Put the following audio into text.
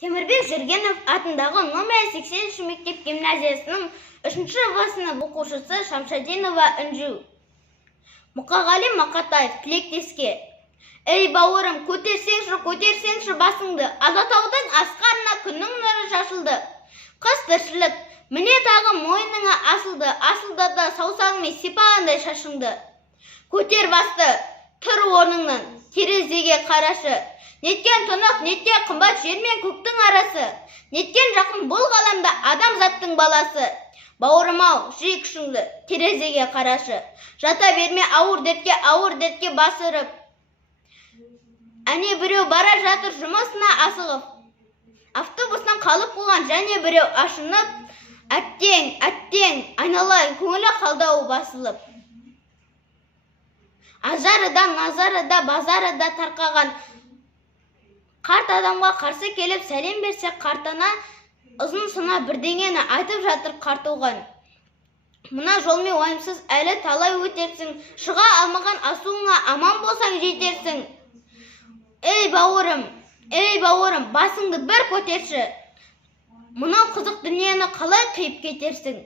Темірбек Жүргенов атындағы номер 80 мектеп гимназиясының 3 сынып оқушысы Шамшадинова Үнжу. Мұқағали Мақатаев тілектеске: Ей бауырым, көтерсеңші басыңды, Алатаудың асқарына күннің нұры шашылды. Қыс тіршілік, міне тағы мойныңа асылды да саусағымен сипағандай шашыңды. Көтер басты, тұр орныңнан, терезеге қарашы. Неткен тұнық, неткен қымбат жер мен көктің арасы. Неткен жақын бұл ғаламда адамзаттың баласы. Бауырым-ау, жи күшіңді, терезеге қарашы. Жата берме ауыр дертке басырып. Әне біреу бара жатыр жұмысына асығып. Автобустан қалып қойған және біреу ашынып. Әттең, айналайын, көңілі қалдауы басылып. Ажары да, назары да, базары да тарқаған қарт адамға қарсы келіп сәлем берсе қартана, ұзын сына бірдеңені айтып жатыр қарт оған. Мына жолмен уайымсыз әлі талай өтерсің, шыға алмаған асуыңа аман болсаң жетерсің. Ей бауырым, басыңды бір көтерші. Мынау қызық дүниені қалай қиып кетерсің?